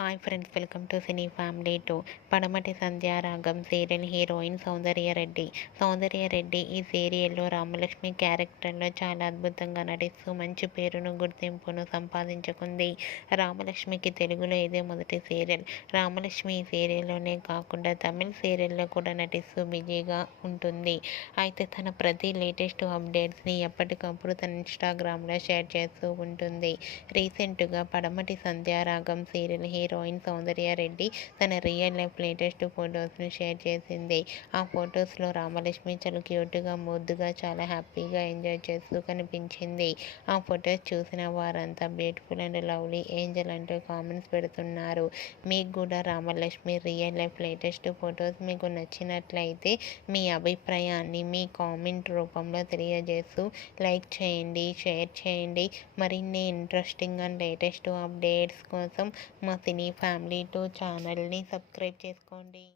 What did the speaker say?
Hi friends, welcome to cine family 2. పడమటి Sandhyaragam serial heroine Soundarya Reddy. Soundarya Reddy ఈ సీరియల్లో రామలక్ష్మి క్యారెక్టర్లో చాలా అద్భుతంగా నటిస్తూ మంచి పేరును, గుర్తింపును సంపాదించుకుంది. రామలక్ష్మికి తెలుగులో ఇదే మొదటి సీరియల్. రామలక్ష్మి ఈ సీరియల్లోనే కాకుండా తమిళ సీరియల్లో కూడా నటిస్తూ బిజీగా ఉంటుంది. అయితే తన ప్రతి లేటెస్ట్ అప్డేట్స్ని ఎప్పటికప్పుడు తన ఇన్స్టాగ్రామ్లో షేర్ చేస్తూ ఉంటుంది. రీసెంట్గా పడమటి సంధ్యారాగం సీరియల్ హీరోయిన్ సౌందర్యరెడ్డి తన రియల్ లైఫ్ లేటెస్ట్ ఫొటోస్ని షేర్ చేసింది. ఆ ఫొటోస్లో రామలక్ష్మి చాలా క్యూట్గా, ముద్దుగా, చాలా హ్యాపీగా ఎంజాయ్ చేస్తూ కనిపించింది. ఆ ఫొటోస్ చూసిన వారంతా బ్యూటిఫుల్ అండ్ లవ్లీ ఏంజల్ అంటూ కామెంట్స్ పెడుతున్నారు. మీకు కూడా Ramalakshmi real life latest photos మీకు నచ్చినట్లయితే మీ అభిప్రాయాన్ని మీ కామెంట్ రూపంలో తెలియజేస్తూ లైక్ చేయండి, షేర్ చేయండి. మరిన్ని ఇంట్రెస్టింగ్ అండ్ లేటెస్ట్ అప్డేట్స్ కోసం మా సినీ ఫ్యామిలీ 2 ఛానల్ని సబ్స్క్రైబ్ చేసుకోండి.